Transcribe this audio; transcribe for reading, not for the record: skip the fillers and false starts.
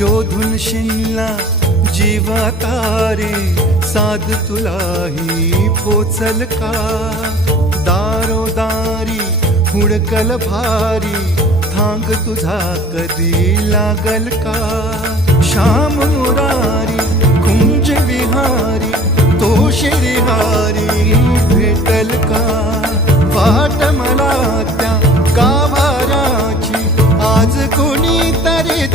शोधून शिनला जीवा तारे, साध तुलाही पोचल का? दारोदारी हुडकल भारी, थांग तुझा कधी लागल का? श्याम मुरारी कुंज विहारी, तो शिरिहारी भेटल का? वाट मला त्या गाभाऱ्याची, आज कोणी तरी